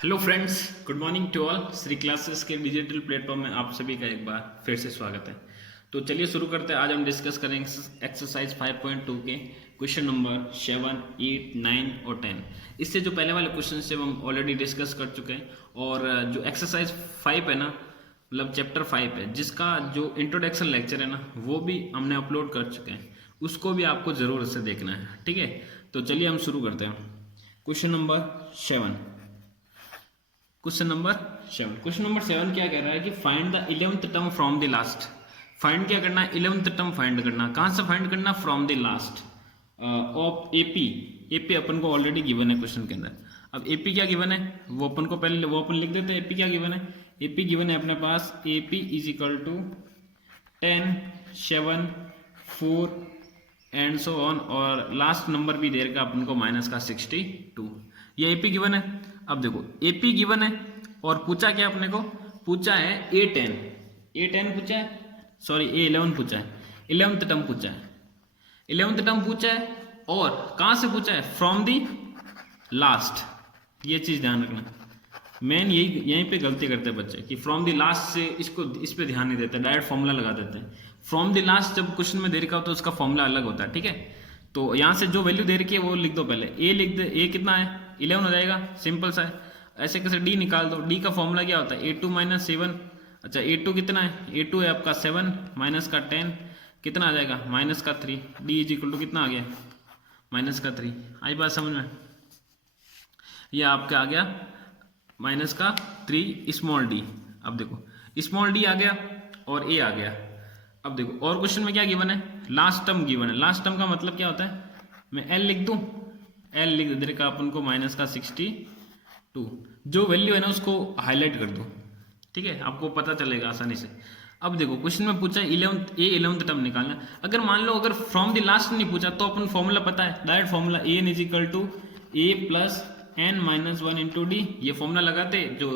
Hello friends, good morning to all. Shri classes के digital platform में आप सभी का एक बार फिर से स्वागत है। तो चलिए शुरू करते हैं। आज हम डिस्कस करेंगे एक्सरसाइज 5.2 के क्वेश्चन नंबर 7, 8, 9 और 10। इससे जो पहले वाले क्वेश्चन थे वो हम ऑलरेडी डिस्कस कर चुके हैं। और जो एक्सरसाइज 5 है ना, मतलब चैप्टर 5 है, जिसका जो इंट्रोडक्शन लेक्चर है ना, वो भी हमने अपलोड कर चुके हैं। उसको भी आपको ज़रूर से देखना है, ठीक है। तो चलिए हम शुरू करते हैं। Question number 7। क्वेश्चन नंबर 7 क्या कह रहा है कि find the 11th term from the last. Find क्या करना है? 11th टर्म फाइंड करना। कहां से फाइंड करना? From the last of AP. AP अपन को ऑलरेडी गिवन है क्वेश्चन के अंदर। अब एपी क्या गिवन है वो अपन को पहले वो अपन लिख देते हैं। एपी क्या गिवन है? एपी गिवन है अपने पास AP is equal to 10, 7, 4 and so on, और लास्ट नंबर भी दे रखा अपन को माइनस का 62। ये एपी गिवन है। अब देखो एपी गिवन है और पूछा क्या अपने को? पूछा है A10। A10 पूछा है, सॉरी A11 पूछा है। 11th टर्म पूछा है। 11th टर्म पूछा है और कहां से पूछा है? From the last. ये चीज ध्यान रखना। मेन यहीं पे गलती करते हैं बच्चे कि फ्रॉम दी लास्ट से इस पे ध्यान नहीं देते, डायरेक्ट फॉर्मूला लगा देते हैं। फ्रॉम दी लास्ट जब क्वेश्चन में दे रखा हो तो उसका फॉर्मूला अलग होता है, ठीक है। तो यहाँ से जो वैल्यू दे रखी है वो लिख दो पहले। ए लिख दे। ए कितना है? 11 हो जाएगा, सिंपल सा है। ऐसे कैसे डी निकाल दो। डी का फॉर्मूला क्या होता है? A2 minus 7। अच्छा A2 कितना है? A2 है आपका 7 माइनस का 10 कितना आ जाएगा? माइनस का 3। डी इज इक्वल टू कितना आ गया? माइनस का 3। आई बात समझ में? ये आपका आ गया माइनस का 3 स्मॉल डी। अब देखो स्मॉल डी आ गया और ए आ गया। अब देखो और क्वेश्चन में क्या गिवन है? लास्ट टर्म गिवन है। लास्ट टर्म का मतलब क्या होता है? मैं एल लिख दूं। एल लिख दे का अपन को माइनस का 62। जो वैल्यू है ना उसको हाईलाइट कर दो, ठीक है, आपको पता चलेगा आसानी से। अब देखो क्वेश्चन में पूछा 11th टर्म निकालना। अगर मान लो अगर फ्रॉम द लास्ट नहीं पूछा तो अपन फॉर्मूला पता है, direct formula A N is equal to A plus N minus 1 into D. ये फॉर्मूला लगाते जो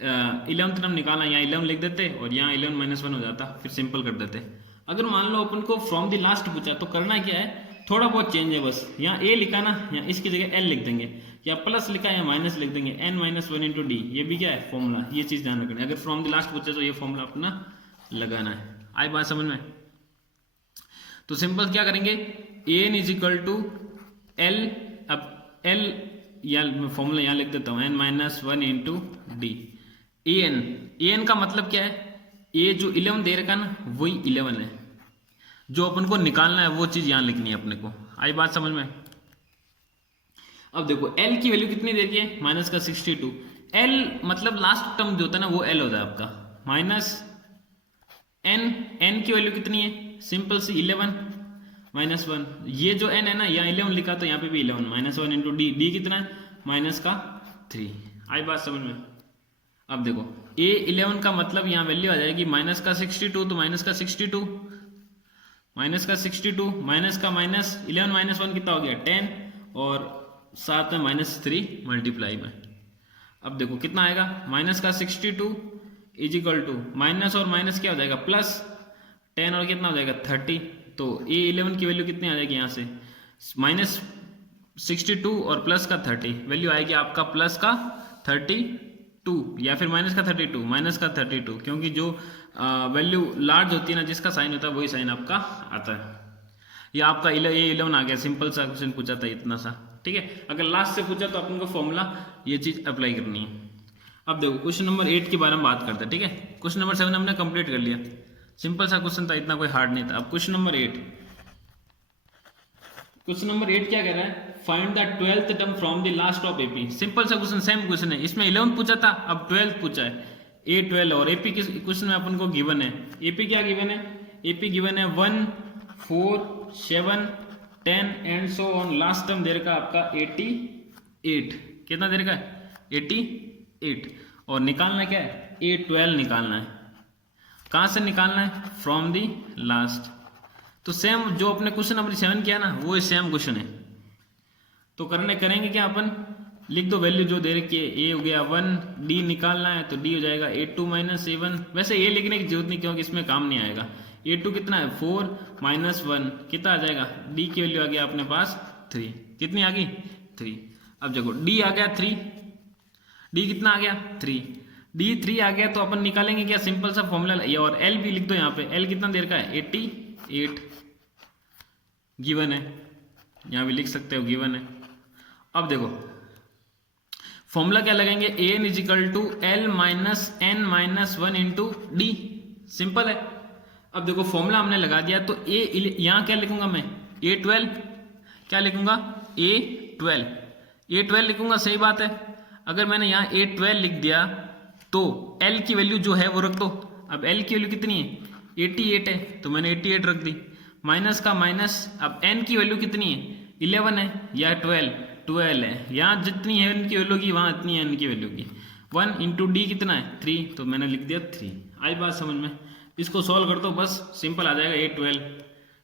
11th टर्म निकालना, यहाँ 11 लिख देते और यहाँ 11 माइनस 1 हो जाता, फिर सिंपल कर देते। अगर मान लो अपन को फ्रॉम द लास्ट पूछा तो करना क्या है? थोड़ा बहुत चेंज है बस। यहाँ ए लिखा ना, यहाँ इसकी जगह एल लिख देंगे, या प्लस लिखा या माइनस लिख देंगे। एन माइनस 1 इंटू डी, ये भी क्या है? फॉर्मूला। ये चीज ध्यान रखना है। अगर फ्रॉम द लास्ट पूछे तो ये फॉर्मूला अपना लगाना है। आई बात समझ में? तो सिंपल क्या करेंगे? A N is equal to L. अब एल या फॉर्मूला यहाँ लिख देता हूँ, N minus 1 into D. A N का मतलब क्या है? ए जो 11 दे रखा ना वही 11 है। जो अपन को निकालना है वो चीज यहां लिखनी है अपने को। आई बात समझ में? अब देखो एल की वैल्यू कितनी दे रखी है? माइनस का 62। एल मतलब लास्ट टर्म जो होता है ना वो एल होता है आपका। माइनस एन, एन की वैल्यू कितनी है? सिंपल सी 11 माइनस 1। ये जो एन है ना, यहाँ 11 लिखा तो यहाँ पे भी 11 माइनस 1 इंटू डी। डी कितना है? माइनस का 3। आई बात समझ में? अब देखो ए 11 का मतलब यहाँ वैल्यू आ जाएगी माइनस का 62, तो माइनस का 62 माइनस का 62 माइनस का माइनस 11 माइनस 1 कितना हो गया? 10 और साथ में माइनस 3 मल्टीप्लाई में। अब देखो कितना आएगा? माइनस का 62 इज इक्वल टू माइनस और माइनस क्या हो जाएगा? प्लस 10 और कितना हो जाएगा? 30। तो ए 11 की वैल्यू कितनी आ जाएगी? यहाँ से माइनस 62 और प्लस का 30, वैल्यू आएगी आपका प्लस का 32 या फिर माइनस का 32, माइनस का 32, क्योंकि जो वैल्यू लार्ज होती है ना, जिसका साइन होता है वही साइन आपका आता है। ये आपका ये 11 आ गया। सिंपल सा क्वेश्चन पूछा था इतना सा, ठीक है। अगर लास्ट से पूछा तो अपन को फॉर्मूला ये चीज अप्लाई करनी है। अब देखो क्वेश्चन नंबर 8 के बारे में बात करते हैं, ठीक है। क्वेश्चन नंबर 7 हमने कंप्लीट कर लिया। सिंपल सा क्वेश्चन था, इतना कोई हार्ड नहीं था। अब क्वेश्चन नंबर 8। क्वेश्चन नंबर 8 क्या कह रहा है? Find the 12th term from the last of AP. Simple सा क्वेश्चन, सेम क्वेश्चन है। इसमें 11 पूछा था, अब 12 पूछा है। A12 और एपी किस क्वेश्चन में अपन को गिवन है? एपी क्या गिवन है? एपी गिवन है 1, 4, 7, 10 and so on. Last term दे रखा आपका 88। कितना दे रखा है? 88। और निकालना क्या है? A12 निकालना है। कहां से निकालना है? From the last. तो सेम जो अपने क्वेश्चन नंबर 7 किया ना वो सेम क्वेश्चन है। तो करेंगे क्या अपन? लिख दो वैल्यू जो दे रखी है। ए हो गया 1, डी निकालना है तो डी हो जाएगा A2 माइनस 7। वैसे ए लिखने की जरूरत नहीं क्योंकि इसमें काम नहीं आएगा। A2 कितना है? 4 माइनस 1 कितना आ जाएगा? डी की वैल्यू आ गया अपने पास 3। कितनी आ गई? 3। अब देखो डी आ गया 3। डी कितना आ गया 3, डी 3 आ गया तो अपन निकालेंगे क्या, सिंपल सा फॉर्मूला, और एल भी लिख दो यहाँ पे, एल कितना देर का है 88 गिवन है, यहाँ भी लिख सकते हो गिवन है। अब देखो फॉर्मूला क्या लगाएंगे, A N is equal to L minus N minus 1 into D, simple है। अब देखो फॉर्मूला हमने लगा दिया तो ए यहाँ क्या लिखूंगा मैं A12, क्या लिखूंगा A12 लिखूंगा, सही बात है। अगर मैंने यहाँ A12 लिख दिया तो L की वैल्यू जो है वो रख दो। अब L की वैल्यू कितनी है 88 है तो मैंने 88 रख दी, माइनस का माइनस। अब N की वैल्यू कितनी है 11 है या 12 है, यहाँ जितनी है N की वैल्यू की वहाँ इतनी है N की वैल्यू की। 1 इंटू डी कितना है 3 तो मैंने लिख दिया 3। आई बात समझ में, इसको सॉल्व कर दो बस सिंपल आ जाएगा A12।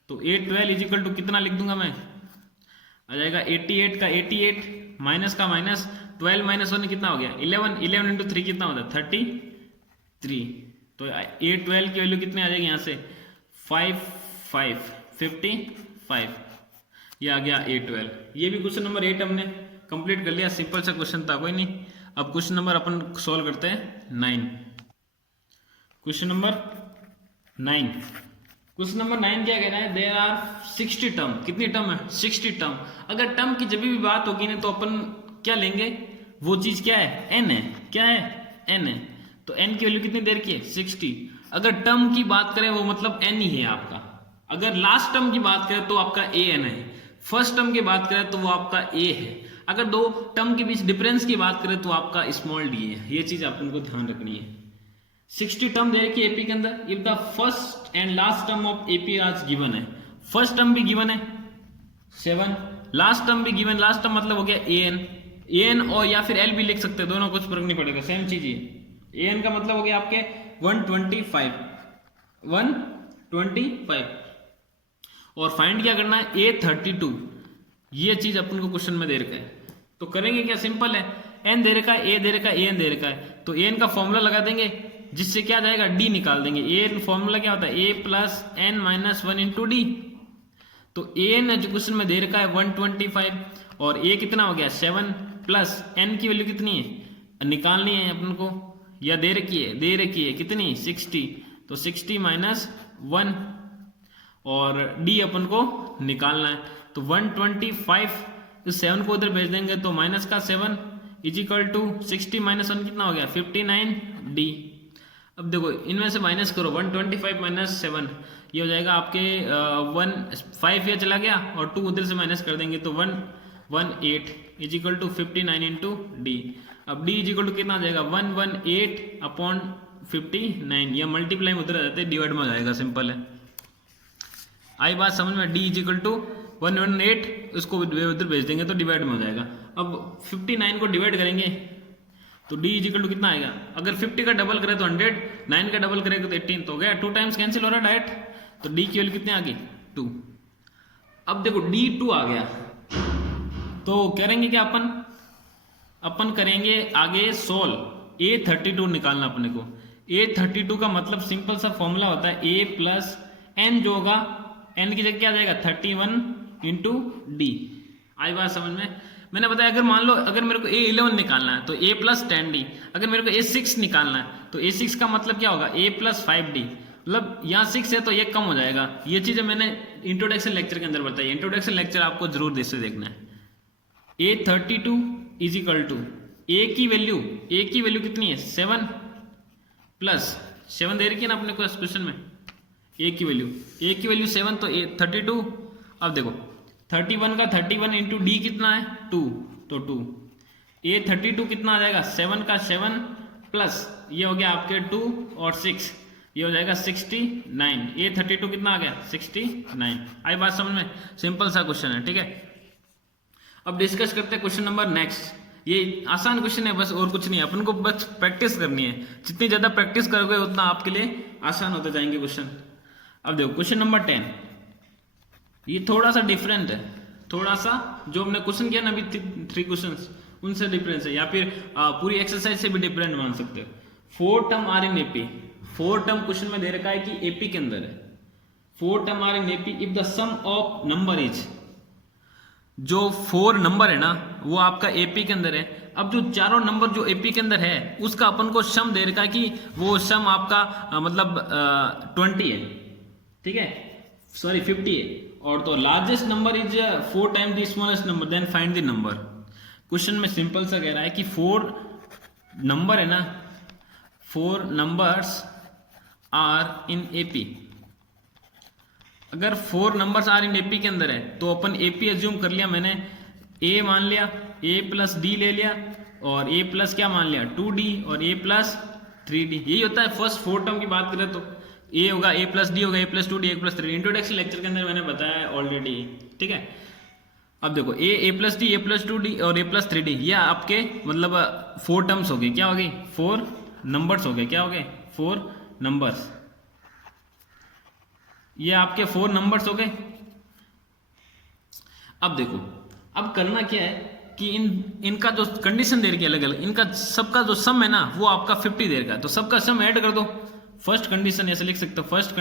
तो A12 इजिकल टू कितना लिख दूंगा मैं, आ जाएगा 88 का 88 माइनस का माइनस 12 माइनस 1 कितना हो गया 11 इंटू 3 कितना होता है 33। तो A12 की वैल्यू कितनी आ जाएगी यहाँ से 55, ये आ गया A12। ये भी क्वेश्चन नंबर 8 हमने कंप्लीट कर लिया, सिंपल सा क्वेश्चन था, कोई नहीं। अब क्वेश्चन नंबर अपन सॉल्व करते हैं 9। क्वेश्चन नंबर 9 क्या कह रहा है, देयर आर 60 टर्म, कितनी टर्म है 60 टर्म। अगर टर्म की जब भी बात होगी ना तो अपन क्या लेंगे, वो चीज क्या है n है, क्या है n है। तो n की वैल्यू कितनी देर की है 60। अगर टर्म की बात करें वो मतलब n ही है आपका। अगर लास्ट टर्म की बात करें तो आपका an है, फर्स्ट टर्म की बात करें तो वो आपका a है, अगर दो टर्म के बीच डिफरेंस की बात करें तो आपका स्मॉल d है। ये चीज अपन को ध्यान रखनी है। 60 टर्म दे रखी है एपी के अंदर, if the first and last term of AP आज गिवन है, फर्स्ट टर्म भी गिवन है 7, लास्ट टर्म भी गिवन, लास्ट टर्म मतलब हो गया an और या फिर l भी लिख सकते हैं, दोनों कुछ फर्क नहीं पड़ेगा, सेम चीज है। an का मतलब हो गया आपके 125 और फाइंड क्या करना है A32। ये चीज अपन को क्वेश्चन में दे रखा है तो करेंगे क्या, सिंपल है, n दे रखा है, a दे रखा है, an दे रखा है, तो an का फॉर्मूला लगा देंगे जिससे क्या जाएगा d निकाल देंगे। an फॉर्मूला क्या होता है a plus n minus 1 into D. तो an जो क्वेश्चन में दे रखा है 125 और a कितना हो गया 7 प्लस n की वैल्यू कितनी है निकालनी है अपन को, या दे रखी है कितनी 60, तो 60 माइनस 1 और d अपन को निकालना है। तो 125 इस 7 को उधर भेज देंगे तो माइनस का 7 इजिकल टू 60 माइनस 1 कितना हो गया 59 d। अब देखो इनमें से माइनस करो 125 माइनस 7, ये हो जाएगा आपके 5 ये चला गया और 2 उधर से माइनस कर देंगे तो 118 इजिकल टू 59 इंटू डी। अब d इजिकल टू कितना आ जाएगा 118 अपॉन 59, या मल्टीप्लाई में उधर आ जाते हैं डिवाइड में हो जाएगा, सिंपल है। आई बात समझ में, d इजिकल टू 118 उसको उधर भेज देंगे तो डिवाइड में हो जाएगा। अब 59 को डिवाइड करेंगे तो d इजिकल टू कितना आएगा, अगर 50 का डबल करें तो 100, 9 का डबल करेंगे तो 18, तो हो गया 2 टाइम्स कैंसिल हो रहा है डायरेक्ट, तो d की वैल्यू कितनी आ गई 2। अब देखो d2 आ गया तो करेंगे क्या अपन करेंगे आगे सोल्व A32 निकालना अपने को। A32 का मतलब सिंपल सा फॉर्मूला होता है a प्लस n, जो होगा n की जगह क्या आ जाएगा 31 इंटू डी। आई बात समझ में, मैंने बताया अगर मान लो अगर मेरे को A11 निकालना है तो a प्लस 10d, अगर मेरे को A6 निकालना है तो A6 का मतलब क्या होगा a प्लस 5d, मतलब यहाँ 6 है तो ये कम हो जाएगा। ये चीजें मैंने इंट्रोडक्शन लेक्चर के अंदर बताई, इंट्रोडक्शन लेक्चर आपको जरूर देख से देखना है। A32 इजिकल टू a की वैल्यू कितनी है 7 प्लस 7 दे रखी है ना अपने को क्वेश्चन में, a की वैल्यू 7 तो 32। अब देखो 31 का 31 इंटू डी कितना है 2, तो 2 A32 कितना आ जाएगा 7 का 7 प्लस ये हो गया आपके 2 और 6, ये हो जाएगा 69। A32 कितना आ गया 69। आई बात समझ में, सिंपल सा क्वेश्चन है, ठीक है। अब डिस्कस करते हैं क्वेश्चन नंबर नेक्स्ट। ये आसान क्वेश्चन है बस, और कुछ नहीं है, अपन को बस प्रैक्टिस करनी है, जितनी ज्यादा प्रैक्टिस करोगे उतना आपके लिए आसान होते जाएंगे क्वेश्चन। अब देखो क्वेश्चन नंबर 10, ये थोड़ा सा डिफरेंट है, थोड़ा सा जो हमने क्वेश्चन किया ना अभी 3 क्वेश्चंस उनसे डिफरेंस है, या फिर पूरी एक्सरसाइज से भी डिफरेंट मान सकते हो। 4 term are in AP, 4 term question में दे रखा है कि एपी के अंदर है 4 term are in AP if the sum of number is, जो 4 नंबर है ना वो आपका एपी के अंदर है। अब जो चारों नंबर जो एपी के अंदर है उसका अपन को सम दे रखा कि वो सम आपका मतलब 20 है, ठीक है, सॉरी 50 है। और तो largest number is 4 times the smallest number, then find the number. Question में सिंपल सा कह रहा है कि 4 नंबर है ना, 4 नंबर्स आर इन एपी। अगर 4 नंबर्स आर इन एपी के अंदर है तो अपन एपी एज्यूम कर लिया मैंने, ए मान लिया, ए प्लस डी ले लिया, और ए प्लस क्या मान लिया 2d, और ए प्लस 3d। यही होता है फर्स्ट 4 टर्म की बात करें तो ए होगा, ए प्लस डी होगा, ए प्लस 2d, ए प्लस 3d। इंट्रोडक्शन लेक्चर के अंदर मैंने बताया ऑलरेडी, ठीक है। अब देखो ए प्लस डी, ए प्लस 2d और ए प्लस 3d, ये आपके मतलब 4 टर्म्स हो गए, क्या हो गई 4 नंबर्स हो गए, क्या हो गए 4 नंबर्स, ये आपके 4 नंबर्स हो गए। अब देखो अब करना क्या है कि इनका जो कंडीशन दे रखी है अलग अलग, इनका सबका जो सम है ना वो आपका 50 दे रखा है, तो सबका सम ऐड कर दो। फर्स्ट कंडीशन ऐसे लिख सकते हो, फर्स्ट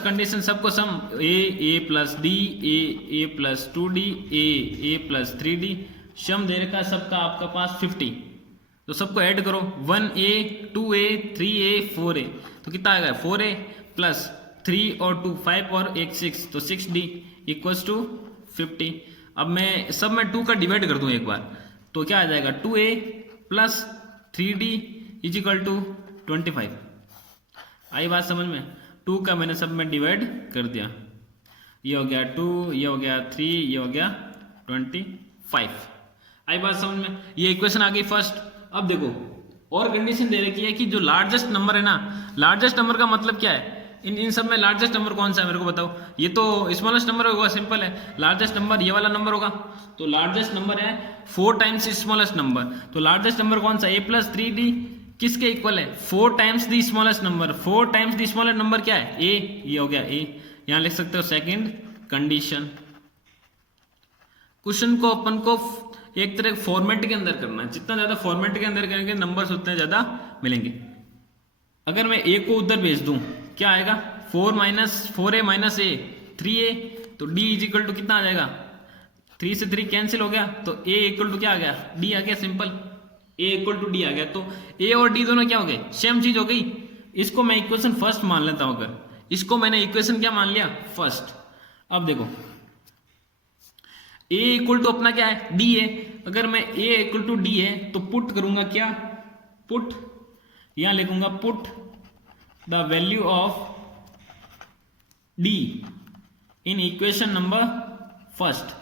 कंडीशन सबको सम ए प्लस डी, ए प्लस 2d, ए प्लस 3d, सम दे रखा है सबका आपका पास 50, तो सबको ऐड करो 1a 2a 3a 4a, तो कितना आएगा 4a प्लस 3 और 2 5 और 1 6, तो 6d इक्वल्स टू 50। अब मैं सब में 2 का डिवाइड कर दूं एक बार, तो क्या आ जाएगा 2a plus 3d is equal to 25। आई बात समझ में, 2 का मैंने सब में डिवाइड कर दिया, ये हो गया 2, ये हो गया 3, ये हो गया 25। आई बात समझ में, ये इक्वेशन आ गई फर्स्ट। अब देखो और कंडीशन दे रखी है कि जो लार्जेस्ट नंबर है ना, लार्जेस्ट नंबर का मतलब क्या है, इन सब में लार्जेस्ट नंबर कौन सा है मेरे को बताओ। ये तो स्मॉलेस्ट नंबर होगा, सिंपल है। लार्जेस्ट नंबर ये वाला नंबर होगा, तो लार्जेस्ट नंबर है 4 टाइम्स स्मॉलेस्ट नंबर, तो लार्जेस्ट नंबर कौन सा, ए प्लस 3d किसके इक्वल है 4 times the smallest number. 4 times the smallest number क्या है ए, ये हो गया ए, यहां लिख सकते हो सेकंड कंडीशन। क्वेश्चन को अपन को एक तरह फॉर्मेट के अंदर करना है, जितना ज्यादा फॉर्मेट के अंदर करेंगे नंबर्स उतने ज्यादा मिलेंगे। अगर मैं ए को उधर भेज दूं क्या आएगा 4a माइनस ए 3a, तो d इज इक्वल टू कितना आ जाएगा, 3 से 3 कैंसिल हो गया, तो a इक्वल टू क्या आ गया d आ गया, simple a equal to d आ गया। तो a और d दोनों क्या हो गए सेम चीज हो गई। इसको मैं इक्वेशन फर्स्ट मान लेता हूं, अगर इसको मैंने इक्वेशन क्या मान लिया फर्स्ट। अब देखो a इक्वल टू अपना क्या है d है, अगर मैं a इक्वल टू d है तो पुट करूंगा क्या, पुट यहां लिखूंगा put the value of d in equation number first.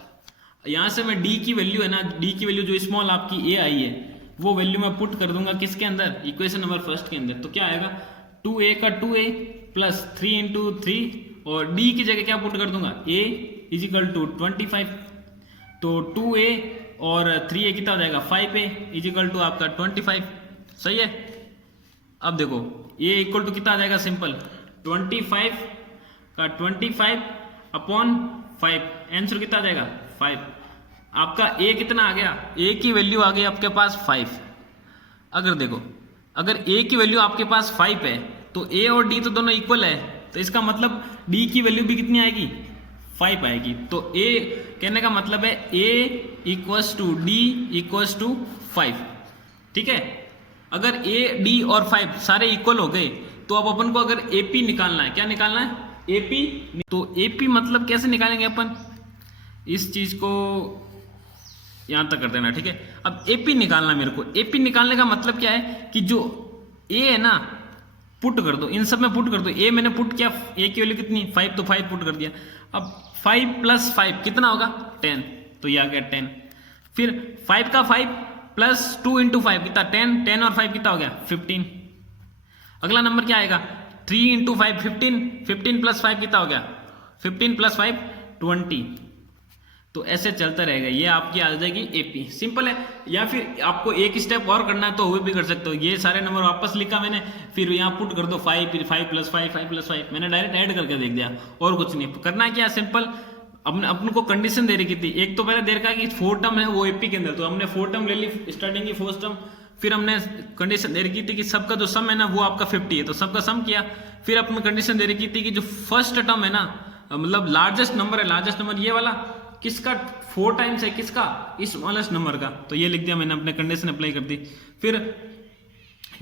यहां से मैं d की वैल्यू है ना, d की वैल्यू जो स्मॉल आपकी a आई है वो वैल्यू मैं पुट कर दूंगा किसके अंदर, इक्वेशन नंबर फर्स्ट के अंदर। तो क्या आएगा 2a का 2a प्लस 3 इंटू 3, और d की जगह क्या पुट कर दूंगा a इज इक्वल टू 25, तो 2a और 3a कितना हो जाएगा 5a इज इक्वल टू आपका 25, सही है। अब देखो a इक्वल टू कितना आ जाएगा, सिंपल 25 का 25 अपॉन 5, आंसर कितना आ जाएगा 5। आपका a कितना आ गया, a की वैल्यू आ गई आपके पास 5। अगर देखो अगर a की वैल्यू आपके पास 5 है तो a और d तो दोनों इक्वल है, तो इसका मतलब d की वैल्यू भी कितनी आएगी 5 आएगी। तो a कहने का मतलब है a equals to d equals to 5, ठीक है। अगर a d और 5 सारे इक्वल हो गए तो अब अपन को अगर AP निकालना है, क्या निकालना है AP, तो AP मतलब कैसे निकालेंगे अपन, इस चीज को यहां तक कर देना, ठीक है। अब AP निकालना मेरे को, AP निकालने का मतलब क्या है कि जो A है ना पुट कर दो, इन सब में पुट कर दो। A मैंने पुट किया, A की वैल्यू कितनी 5, तो 5 पुट कर दिया। अब 5 प्लस 5 कितना होगा 10, तो ये आ गया 10। फिर 5 का 5 प्लस 2 इंटू 5 कितना 10, 10 और 5 कितना हो गया 15। अगला नंबर क्या आएगा 3 इंटू 5 15, 15 प्लस 5 कितना हो गया 15 प्लस 5 20। तो ऐसे चलता रहेगा, ये आपकी आ जाएगी AP, सिंपल है। या फिर आपको एक स्टेप और करना है तो वो भी कर सकते हो, ये सारे नंबर वापस लिखा मैंने, फिर यहाँ पुट कर दो 5, फिर 5 प्लस 5, 5 प्लस 5, मैंने डायरेक्ट ऐड करके देख दिया, और कुछ नहीं करना। क्या सिंपल अपन को कंडीशन दे रखी थी, एक तो पहले दे रखा कि 4 टर्म है वो AP के अंदर, तो हमने 4 टर्म ले ली स्टार्टिंग की फर्स्ट टर्म, फिर हमने कंडीशन दे रखी थी कि सबका जो सम है ना वो आपका 50 है, तो सबका सम किया। फिर अपनी कंडीशन दे रखी थी कि जो फर्स्ट टर्म है ना मतलब लार्जेस्ट नंबर है, लार्जेस्ट नंबर ये वाला किसका 4 टाइम्स है, किसका, इस स्मॉलेस्ट नंबर का। तो ये लिख दिया मैंने, अपने कंडीशन अप्लाई कर दी। फिर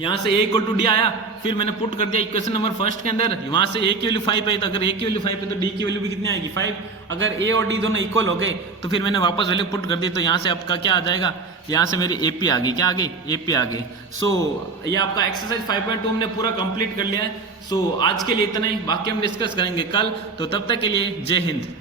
यहाँ से a इक्वल टू डी आया, फिर मैंने पुट कर दिया इक्वेशन नंबर फर्स्ट के अंदर। वहां से a की वैल्यू 5 आई, तो अगर a की वैल्यू 5 है तो d की वैल्यू भी कितनी आएगी 5। अगर a और d दोनों इक्वल हो गए तो फिर मैंने वापस वैल्यू पुट कर दी, तो यहाँ से आपका क्या आ जाएगा, यहाँ से मेरी AP आ गई, क्या आ गई, AP आ गई। सो ये आपका एक्सरसाइज 5.2 हमने पूरा कंप्लीट कर लिया है। सो आज के लिए इतना ही, बाकी हम डिस्कस करेंगे कल। तो तब तक के लिए जय हिंद।